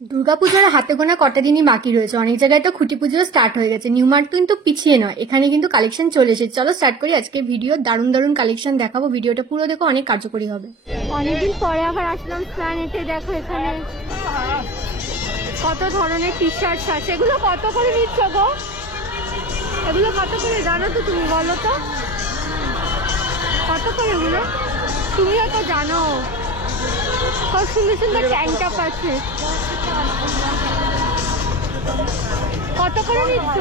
দুর্গাপুজোর হাতে গোনা কটা দিনই বাকি রয়েছে, অনেক জায়গায় তো খুঁটি পুজো স্টার্ট হয়ে গেছে। নিউ মার্ট কিন্তু পিছিয়ে নয়, এখানে কিন্তু কালেকশন চলে এসেছে। চলো স্টার্ট করি আজকে ভিডিও। দারুণ দারুণ কালেকশন দেখাবো, ভিডিওটা পুরো দেখো, অনেক কার্যকরী হবে। অনেকদিন পরে আবার আসলাম প্ল্যানেটে। দেখো এখানে কত ধরনের টি শার্ট আছে। এগুলো কত করে নিচ্ছ গো? এগুলো কত করে জানো তো? তুমি বলো তো কত করে এগুলো? তুমিও তো জানো। কত সুন্দর সুন্দর ট্যাঙ্ক টপ আছে। কত করে নিচ্ছ?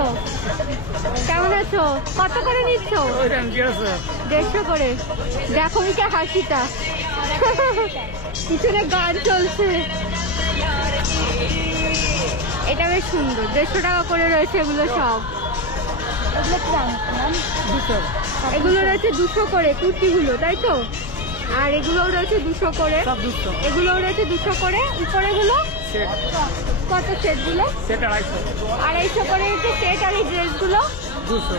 কেমন আছো? কত করে নিচ্ছ? 150 করে। দেখো মুখে হাসিটা, পিছনে গান চলছে। এটা বেশ সুন্দর, 150 টাকা করে রয়েছে এগুলো সব। এগুলো রয়েছে 200 করে কুর্তিগুলো, তাই তো? আর এগুলোও রয়েছে 200 করে, এগুলোও রয়েছে 200 করে। উপরেগুলো কত? সেটগুলো 250 করে হচ্ছে সেট। আর এই ড্রেসগুলো 200।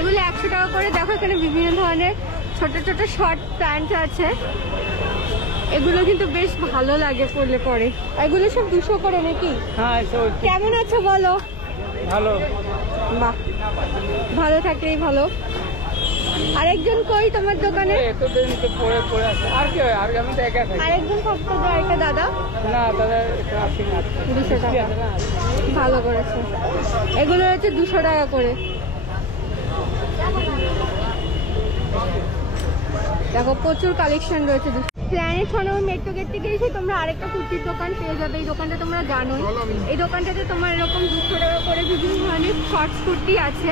এগুলো 100 টাকা করে। দেখো এখানে বিভিন্ন ধরনের ছোট ছোট শর্ট প্যান্ট আছে, এগুলো কিন্তু বেশ ভালো লাগে পরলে পরে। এগুলো সব 200 করে নাকি? কেমন আছো বলো? ভালো। বাহ, ভালো থাকলেই ভালো। আরেকজন কই তোমার দোকানে? আরেকজন থাকতো, আরেকটা দাদা। 200 টাকা, ভালো করেছে। এগুলো হচ্ছে 200 টাকা করে। দেখো প্রচুর কালেকশন রয়েছে। প্ল্যানেট ফোনাম মেট্রো গেট থেকে এসে তোমরা আরেকটা কুর্তির দোকান পেয়ে যাবে। এই দোকানটা তোমরা জানোই। এই দোকানটাতে তোমার এরকম 200 টাকা করে বিভিন্ন ধরনের শর্টস কুর্তি আছে।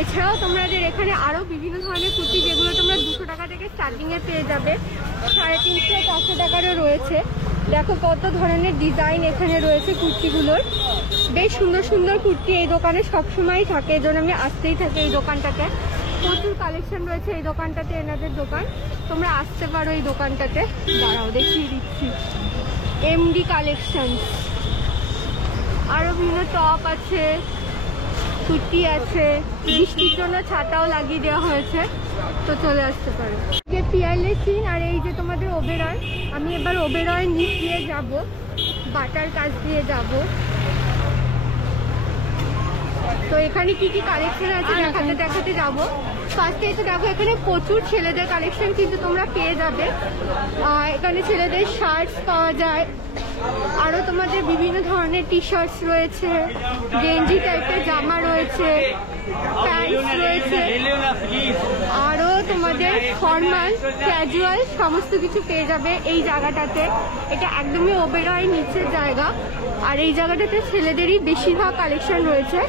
এছাড়াও তোমাদের এখানে আরো বিভিন্ন ধরনের কুর্তি, যেগুলো তোমরা 200 টাকা থেকে স্টার্টিং এ পেয়ে যাবে। 350 400 টাকারও রয়েছে। দেখো কত ধরনের ডিজাইন এখানে রয়েছে কুর্তিগুলোর। বেশ সুন্দর সুন্দর কুর্তি এই দোকানে সবসময় থাকে, এই জন্য আমি আসতেই থাকি এই দোকানটাতে। প্রচুর কালেকশন রয়েছে এই দোকানটাতে, এনাদের দোকান। তোমরা আসতে পারো এই দোকানটাতে। দাঁড়াও দেখিয়ে দিচ্ছি। MD collection. আরো বিভিন্ন টপ আছে, কুর্তি আছে। বৃষ্টির জন্য ছাতাও লাগিয়ে দেওয়া হয়েছে, তো চলে আসতে পারো। যে পিয়ারলেস সিন আর এই যে তোমাদের ওবেরয়, আমি এবার ওবেরয় নিচ দিয়ে যাব, বাটার কাছ দিয়ে যাব। তো এখানে কি কি কালেকশন আছে দেখাতে যাবো। ফার্স্টে এসে দেখো এখানে প্রচুর ছেলেদের কালেকশন কিন্তু তোমরা পেয়ে যাবে। এখানে ছেলেদের শার্টস পাওয়া যায়, আরো তোমাদের বিভিন্ন ধরনের টি শার্টস রয়েছে, গেঞ্জি টাইপের জামা রয়েছে, প্যান্টস রয়েছে, আরো তোমাদের ফর্মাল ক্যাজুয়াল সমস্ত কিছু পেয়ে যাবে এই জায়গাটাতে। এটা একদমই ওবেরয় নিচের জায়গা। আর এই জায়গাটাতে ছেলেদেরই বেশিরভাগ কালেকশন রয়েছে।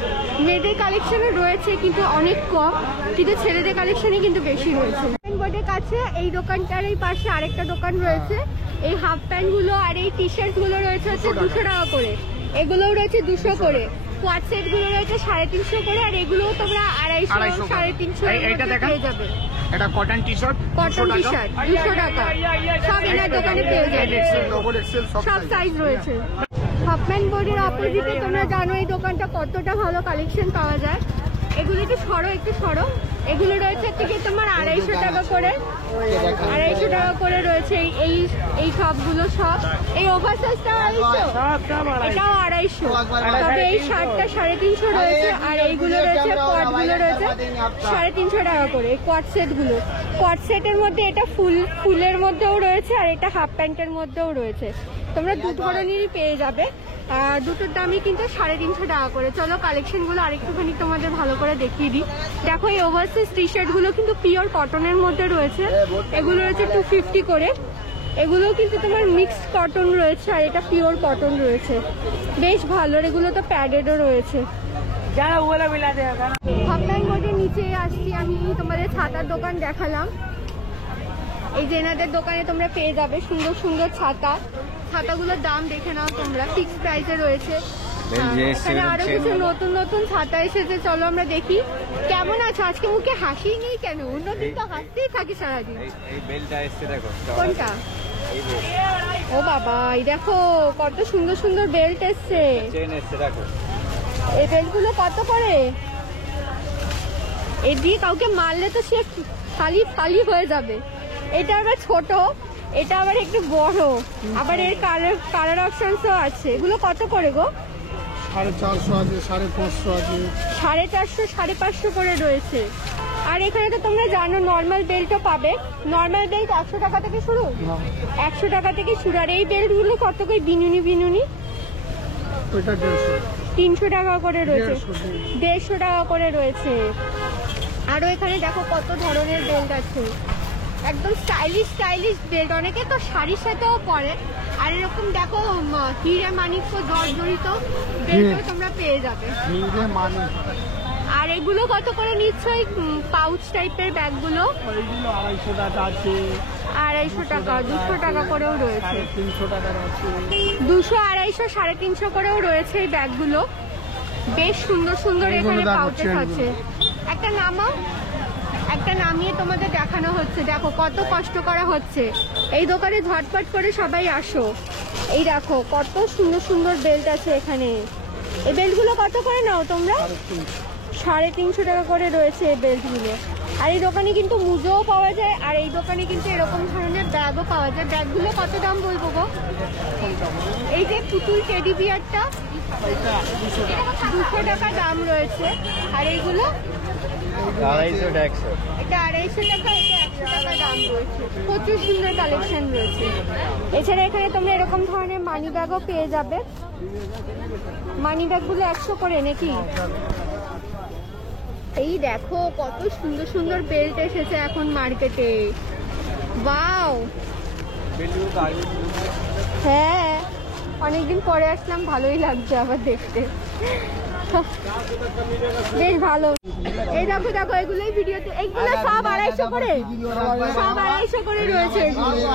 মেয়েদের কালেকশনও রয়েছে কিন্তু অনেক কম, কিন্তু ছেলেদের কালেকশনই কিন্তু বেশি রয়েছে। বোর্ডের কাছে এই দোকানটার এই পাশে আরেকটা দোকান রয়েছে। এই হাফ প্যান্ট গুলো আর এই টি শার্ট গুলো রয়েছে হচ্ছে 200 টাকা করে। এগুলোও রয়েছে 200 করে। কোয়াড সেট গুলো রয়েছে 350 করে। আর এগুলোও তোমরা 250 350 পেয়ে যাবে। এটা cotton T shirt, cotton T shirt 200 টাকা। সব এনার দোকানে পেয়ে যাবে, সব সাইজ রয়েছে। হাফম্যান বোর্ডের অপোজিটে তোমরা জানো এই দোকানটা কতটা ভালো কালেকশন পাওয়া যায়। এগুলো একটু সরো। এগুলো রয়েছে থেকে তোমার 250 টাকা করে। 250 টাকা করে রয়েছে এই সবগুলো। সব এই ওভার সাইজটা 250, এটাও 250। তবে এই শার্টটা 350 রয়েছে। আর এইগুলো রয়েছে, কোয়াডগুলো রয়েছে 350 টাকা করে। এই কোয়াড সেটের মধ্যে এটা ফুলের মধ্যেও রয়েছে, আর এটা হাফ প্যান্টের মধ্যেও রয়েছে। তোমরা দু ধরনেরই পেয়ে যাবে। দুটোর দামই কিন্তু 350 টাকা করে। চলো কালেকশনগুলো আরেকটুখানি তোমাদের ভালো করে দেখিয়ে দিই। দেখো এই ওভারসাইজ টি শার্টগুলো কিন্তু পিওর কটনের মধ্যে রয়েছে। এগুলো রয়েছে 250 করে। এগুলো কিন্তু তোমার মিক্সড কটন রয়েছে, আর এটা পিওর কটন রয়েছে, বেশ ভালো। এগুলো তো প্যাডেডও রয়েছে। হাফম্যান বোর্ডের নিচে আসছি আমি, তোমাদের ছাতার দোকান দেখালাম। এই যে এনাদের দোকানে তোমরা পেয়ে যাবে সুন্দর সুন্দর ছাতাগুলোর দাম দেখে নাও তোমরা, ফিক্সড প্রাইসে রয়েছে। এখানে আরো কিছু নতুন নতুন ছাতা এসেছে, চলো আমরা দেখি। কেমন আছো? আজকে মুখে হাসি নেই কেন? অন্যদিন তো হাসতেই থাকি সারাদিন। কোনটা? ও বাবা, এই দেখো কত সুন্দর সুন্দর বেল্ট এসছে। এই বেল্টগুলো কত করে? এই দিয়ে কাউকে মারলে তো সে ফালি হয়ে যাবে। এটা আবার ছোট, এটা আবার একটু বড়, আবার এর কালার অপশনসও আছে। এগুলো কত করে গো? 450 আছে, 550 আছে, 450, 550 করে রয়েছে। আর এখানে তো তোমরা জানো নর্মাল বেল্টও পাবে। নর্মাল বেল্ট 100 টাকা থেকে শুরু, 100 টাকা থেকে শুরু। আর এই বেল্টগুলো কত করে? বিনুনি ওইটা 150, 300 টাকা করে রয়েছে, 150 টাকা করে রয়েছে। আরো এখানে দেখো কত ধরনের বেল্ট আছে, একদম স্টাইলিশ বেল্ট। অনেকে তো শাড়ির সাথেও পরে। আর এরকম দেখো হিরে মানিক জর্জরিত বেল্টও তোমরা পেয়ে যাবে। হিরে মানিক। আর এগুলো কত করে নিচ্ছ? এই পাউচ টাইপের ব্যাগগুলো ওইগুলো 250 টাকা আছে, 250 টাকা, 200 টাকা করেও রয়েছে, 300 টাকার আছে, 200, 250, 350 করেও রয়েছে এই ব্যাগগুলো। বেশ সুন্দর সুন্দর এখানে পাউচেস আছে। একটা নামিয়ে তোমাদের দেখানো হচ্ছে। দেখো কত কষ্ট করা হচ্ছে এই দোকানে। ঝটপট করে সবাই আসো। এই দেখো কত সুন্দর সুন্দর বেল্ট আছে এখানে। এই বেল্টগুলো কত করে নাও তোমরা? 350 টাকা করে রয়েছে এই বেল্টগুলো। আর এই দোকানে কিন্তু মুজোও পাওয়া যায়, আর এই দোকানে কিন্তু এরকম ধরনের ব্যাগও পাওয়া যায়। ব্যাগগুলো কত দাম বলবো গো? এই যে পুতুল টেডি বিয়ারটা 200 টাকা দাম রয়েছে। আর এইগুলো 250 টাকা, এটা 250 টাকা, এটা 100 টাকা দাম রয়েছে। প্রচুর সুন্দর কালেকশন রয়েছে। এছাড়া এখানে তোমরা এরকম ধরনের মানি ব্যাগও পেয়ে যাবে। মানি ব্যাগগুলো 100 করে নাকি? এই দেখো কত সুন্দর সুন্দর বেল্ট এসেছে এখন মার্কেটে। ওয়াও, হ্যাঁ অনেকদিন পরে আসলাম, ভালোই লাগছে আবার দেখতে, বেশ ভালো। এই দেখো দেখো এগুলোই ভিডিওতে, এগুলো সব 250 করে, সব 250 করে রয়েছে এগুলো।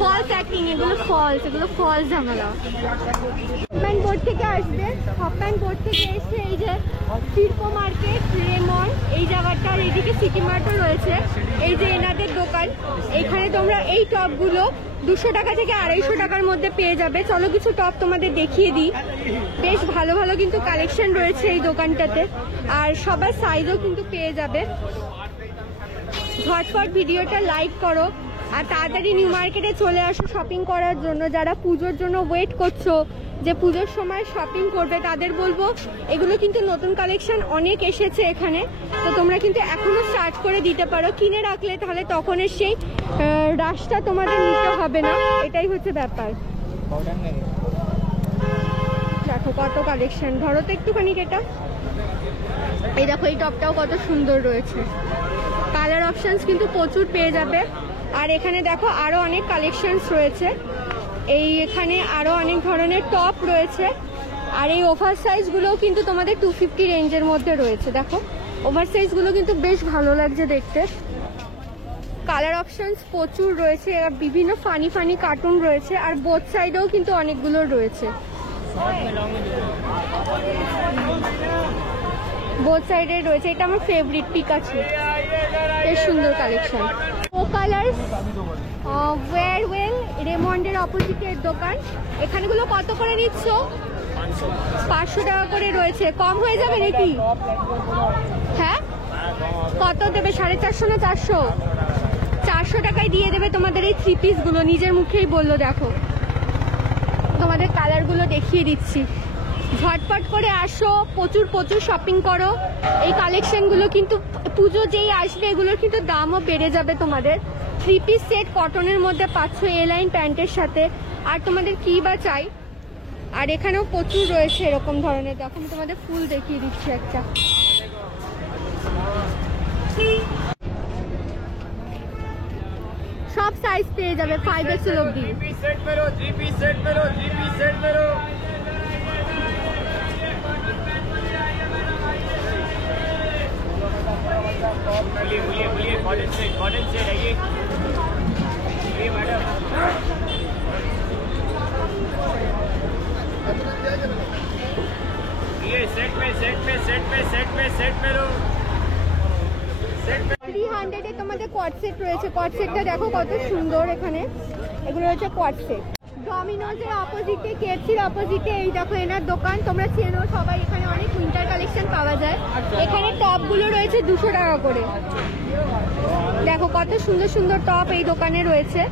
ফলস অ্যাক্টিং, এগুলো ফলস ঝামেলা। হপম্যান বোর্ড থেকে আসবে, হপম্যান বোর্ড থেকে এসে এই যে শিল্প মার্কেট, রেমন্ড এই জায়গাটা, আর এইদিকে সিটি মার্টও রয়েছে। এই যে এনাদের দোকান, এখানে তোমরা এই টপগুলো 200 টাকা থেকে 250 টাকার মধ্যে পেয়ে যাবে। চলো কিছু টপ তোমাদের দেখিয়ে দিই। বেশ ভালো ভালো কিন্তু কালেকশন রয়েছে এই দোকানটাতে, আর সবার সাইজও কিন্তু পেয়ে যাবে। ঝটপট ভিডিওটা লাইক করো আর তাড়াতাড়ি নিউ মার্কেটে চলে আসো শপিং করার জন্য। যারা পুজোর জন্য ওয়েট করছো যে পুজোর সময় শপিং করবে, তাদের বলবো এগুলো কিন্তু নতুন কালেকশন অনেক এসেছে এখানে। তো তোমরা কিন্তু এখনো স্টার্ট করে দিতে পারো, কিনে রাখলে তাহলে তখনের সেই রাশটা তোমাদের নিতে হবে না, এটাই হচ্ছে ব্যাপার। দেখো কত কালেকশন, ধরো তো একটুখানি এটা। এই দেখো এই টপটাও কত সুন্দর রয়েছে। কালার অপশনস কিন্তু প্রচুর পেয়ে যাবে। আর এখানে দেখো আরো অনেক কালেকশনস রয়েছে। এখানে আরো অনেক ধরনের টপ রয়েছে। আর এই ওভার সাইজগুলোও কিন্তু তোমাদের 250 রেঞ্জের মধ্যে রয়েছে। দেখো ওভার সাইজগুলো কিন্তু বেশ ভালো লাগছে দেখতে। কালার অপশনস প্রচুর রয়েছে, আর বিভিন্ন ফানি ফানি কার্টুন রয়েছে। আর বোথ সাইডেও কিন্তু অনেকগুলো রয়েছে, বোথ সাইডে রয়েছে। এটা আমার ফেভারিট পিকাচু, বেশ সুন্দর কালেকশন। ও কালার্স ওয়্যারওয়েল রেমন্ডের অপোজিটের দোকান। এখানেগুলো কত করে নিচ্ছ? 500 টাকা করে রয়েছে। কম হয়ে যাবে নাকি? হ্যাঁ কত দেবে? 450 না 400? 400 টাকায় দিয়ে দেবে তোমাদের এই 3 পিসগুলো। নিজের মুখেই বললো। দেখো তোমাদের কালারগুলো দেখিয়ে দিচ্ছি। ঝটপট করে আসো, প্রচুর প্রচুর শপিং করো। এই কালেকশনগুলো কিন্তু পুজো যেই আসবে এগুলোর কিন্তু দামও বেড়ে যাবে তোমাদের। 3 পিস সেট কটনের মধ্যে পাচ্ছ এ লাইন প্যান্টের সাথে। আর তোমাদের কি বা চাই। আর এখানেও প্রচুর রয়েছে এরকম ধরনের। দেখো আমি তোমাদের ফুল দেখিয়ে দিচ্ছি একটা। সব সাইজ পেয়ে যাবে 5XL অবধি। सेट में लो। 300 এ তোমাদের কোয়াড সেট রয়েছে। কোয়াড সেটটা দেখো কত সুন্দর। এখানে এগুলো হচ্ছে কোয়াড সেট। ডমিনোজের অপোজিটে, কেএফসির অপোজিটে এই দেখো এনার দোকান, তোমরা চেনো সবাই। এখানে অনেক উইন্টার কালেকশন পাওয়া যায়। এখানে টপগুলো রয়েছে 200 টাকা করে। দেখো কত সুন্দর সুন্দর টপ এই দোকানে রয়েছে।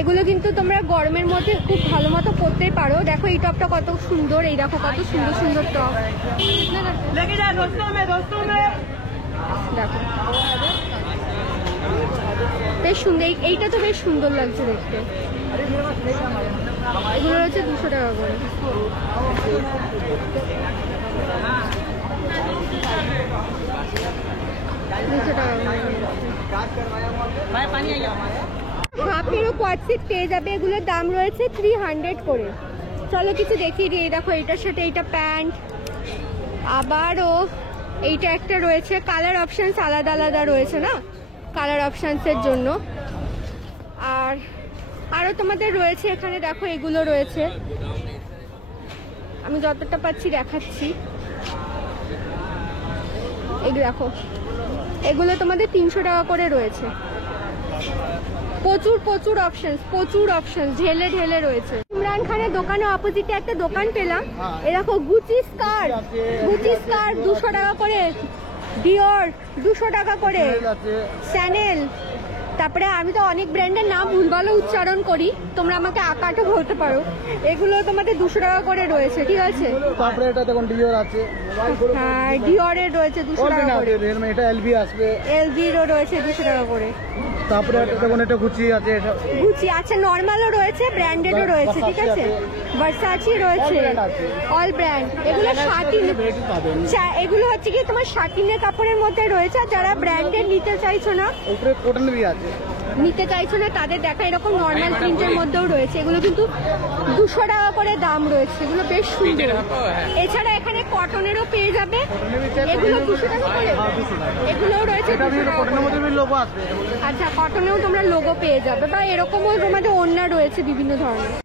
এগুলো কিন্তু তোমরা গরমের মধ্যে খুব ভালো মতো পরতেই পারো। দেখো এই টপটা কত সুন্দর, এই দেখো কত সুন্দর সুন্দর টপ। দেখো বেশ সুন্দর, এইটা তো বেশ সুন্দর লাগছে দেখতে। এগুলো হচ্ছে 200 টাকা করে। হাফেরও কোয়াডসিট পেয়ে যাবে, এগুলোর দাম রয়েছে 300 করে। চলো কিছু দেখিয়ে দিই। দেখো এইটার সাথে এইটা প্যান্ট, আবারও এইটা একটা রয়েছে। কালার অপশানস আলাদা আলাদা রয়েছে না, কালার অপশানসের জন্য। আর আরও তোমাদের রয়েছে এখানে, দেখো এগুলো রয়েছে, আমি যতটা পাচ্ছি দেখাচ্ছি। এই দেখো এগুলো তোমাদের 300 টাকা করে রয়েছে। প্রচুর প্রচুর অপশন ঢেলে ঢেলে রয়েছে। ইমরান খানের দোকানে অপোজিটে একটা দোকান পেলাম। এরকম গুচি স্কার্ট 200 টাকা করে, ডিওর 200 টাকা করে, শ্যানেল, তারপরে আমি তো অনেক ব্র্যান্ডের নাম ভুলভালো উচ্চারণ করি, তোমরা আমাকে আকাটা বলতে পারো। এগুলো তোমাদের 200 টাকা করে রয়েছে, ঠিক আছে। তারপরে এটা দেখুন ডিওর আছে, হ্যাঁ ডিওরের রয়েছে 200 টাকা করে। এটা এলভি আসবে, এলভিরও রয়েছে 200 টাকা করে। তারপরে এটা দেখুন এটা গুচি আছে, এটা গুচি আচ্ছা, নর্মালও রয়েছে, ব্র্যান্ডেডও রয়েছে, ঠিক আছে। ভার্সাচি রয়েছে, অল ব্র্যান্ড। এগুলো শার্টিন, এগুলো হচ্ছে কি তোমার শার্টিনের কাপড়ের মধ্যে রয়েছে। আর যারা ব্র্যান্ডেড নিতে চাইছো না, উপরে কটনেরই আছে, নিতে চাইছো না তাদের দেখা এরকম নর্মাল প্রিন্টের মধ্যেও রয়েছে। এগুলো কিন্তু 200 টাকা করে দাম রয়েছে, এগুলো বেশ সুন্দর। এছাড়া এখানে কটনেরও পেয়ে যাবে, এগুলো 200 টাকা করে। এগুলোও রয়েছে 200 টাকা করে। আচ্ছা কটনেও তোমরা লোগো পেয়ে যাবে, বা এরকমও তোমাদের ওড়না রয়েছে বিভিন্ন ধরনের।